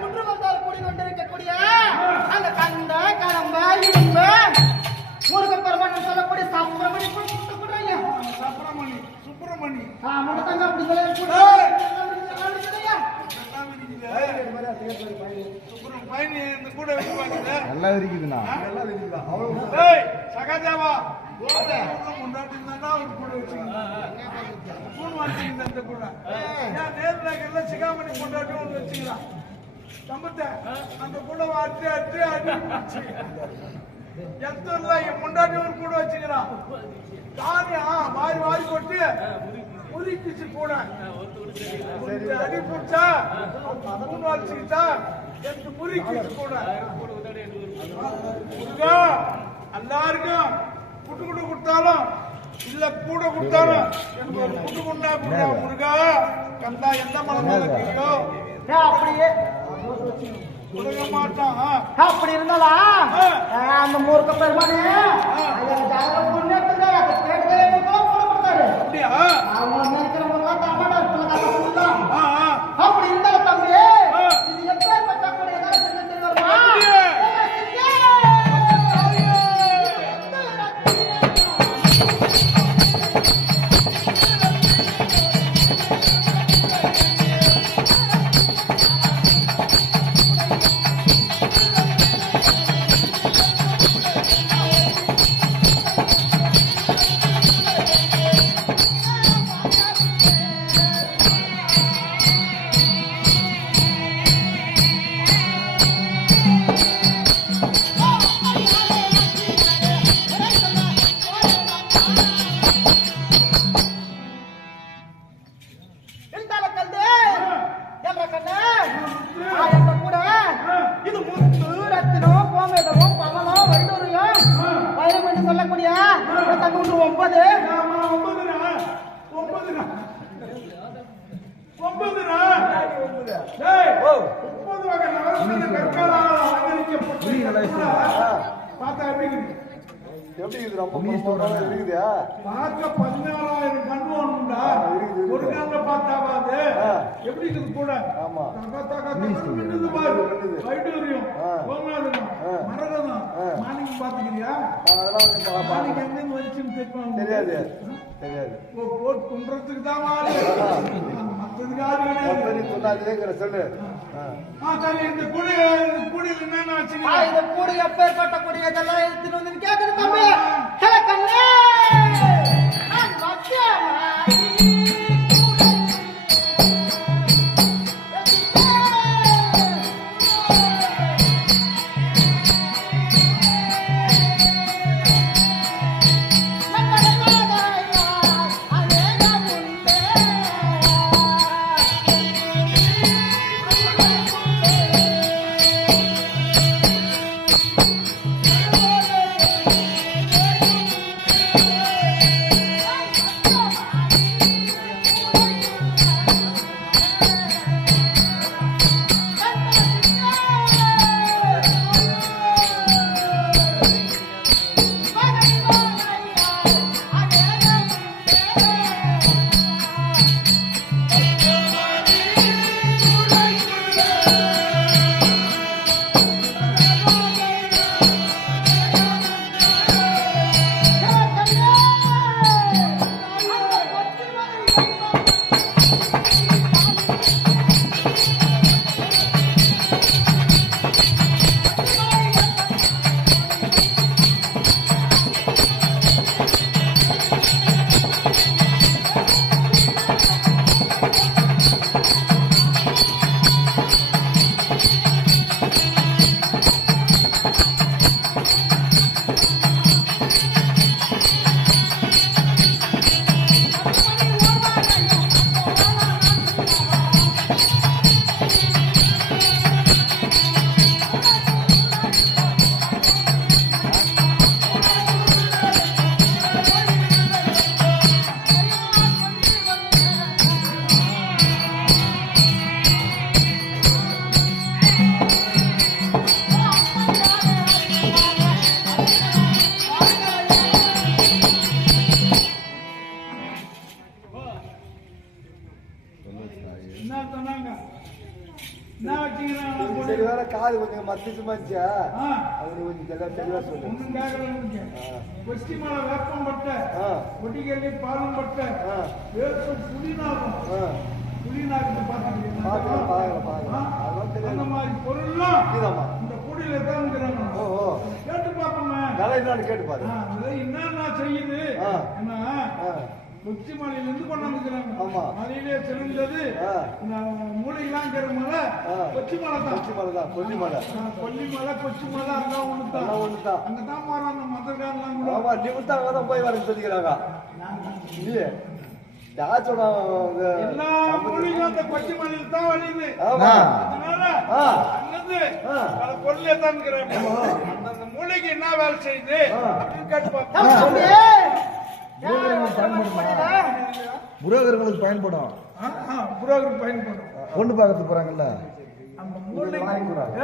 குன்று வந்தால் கூடி கொண்டிருக்கக்கூடிய அந்த கண்ட கடம்ப இரும்ப முருகன் பெருமான் சொல்லக்கூடிய சப்ரமணி சுப்பிரமணி முடத்தங்க அப்படி நல்லா இருக்குதுண்ணா சகாதேவா முன்னாடி கூட வச்சுக்கணும் கூட நேரில் சிகாமணி கொண்டாட்டி ஒன்று வச்சுக்கலாம் சம்பத்தை அந்த கூட அட்டு அட்டு அடி எத்தூர்ல முன்னாடி ஒரு கூட வச்சுக்கிறான் தானியா வாரி வாரி கொட்டு உரிக்கிச்சு கூட அடி போட்டா மூணு வச்சுக்கிட்டா எனக்கு முறிக்கிச்சு கூட எல்லாருக்கும் குட்டு குட்டு கொடுத்தாலும் இல்ல கூட கொடுத்தாலும் எனக்கு ஒரு குட்டு கொண்டா கூட முருகா கந்தா எந்த மலை தெரியும் அப்படியே கொடுக்க மாட்டான் அப்படி இருந்தாலா அந்த மூர்க்க பெருமானே அப்படி இருந்தாலும் தம்பி இது எப்பேற்பட்ட சொல்லக்கூடிய 9 எப்படி இது ரொம்ப இருக்குதா பார்க்க 16000 கண்ணு ஒண்ணுடா ஒரு கண்ண பார்த்தாவாது எப்படி இது கூட ஆமா மின்னுது பாரு வைடூரியம் கோமாதனம் மரகதம் மாணிக்கம் பாத்துக்கிறியா அதெல்லாம் மாணிக்கம் எங்க வந்துச்சுன்னு தெரியாது தெரியாது போட் குன்றதுக்கு தான் வாரு மத்ததுக்கு ஆளு கிடையாது சொல்லாதேங்கற சொல்லு இந்த கூடையில என்னென்ன வச்சுங்க இந்த கூடை எப்பேற்பட்ட கூடை இதெல்லாம் எடுத்துட்டு வந்து கேக்குது தம்பி கண்ணே வச்சுக்கிறாங்க இது சரி வேற காது கொஞ்சம் மத்திச்சு மச்சா அது கொஞ்சம் தெளிவா சொல்லு ஒன்றும் கேட்கல கொச்சி மலை வேப்பம் பட்டை ஆ கொட்டிக்கல்லி பாலும் பட்டை ஆ வேப்ப புளிநாகம் ஆ புளிநாகத்தை பாக்கலாம் அதெல்லாம் அந்த தெரியாது மாதிரி பொருள்லாம் இதுதாம்மா இந்த கூடியில தான் இருக்கிறாங்க ஓஹோ கேட்டு பார்ப்போமே நல்லா என்னன்னு கேட்டு பாரு என்னென்ன செய்யுது ஆ. என்ன ஆ கொச்சி மலையிலிருந்து கொண்டாந்துக்கிறாங்க ஆமா. மலையிலே சிறந்தது ஆ. மூளையெல்லாம் இருக்கிற மலை ஆ. கொச்சி மலை தான் கொச்சி மலை தான் கொல்லி மலை கொல்லி மலை கொச்சி மலை அதான் ஒண்ணுதான் எல்லாம் ஒண்ணுதான் அங்கதான் போறாங்க மதக்காரெல்லாம் கூட ஆமா நிமித்தம் அங்கதான் போய் வரேன்னு சொல்லிக்கிறாங்க இல்லையே யார் சொன்னாங்க எல்லா மொழியும் அந்த கொச்சி மலையில் தான் வழியுது ஆமா அதனால ஆ. அங்கிருந்து ஆ. பல பொருளே தான் இருக்கிறாங்க அந்த மூளைக்கு என்ன வேலை செய்யுது அப்படின்னு கேட்டு பார்ப்போம் தம்பி, புரோகர்களுக்கு பயன்படும் புரோகர் பயன்படும் பொண்ணு பார்க்கறதுக்கு போறாங்கல்ல அந்த மூளை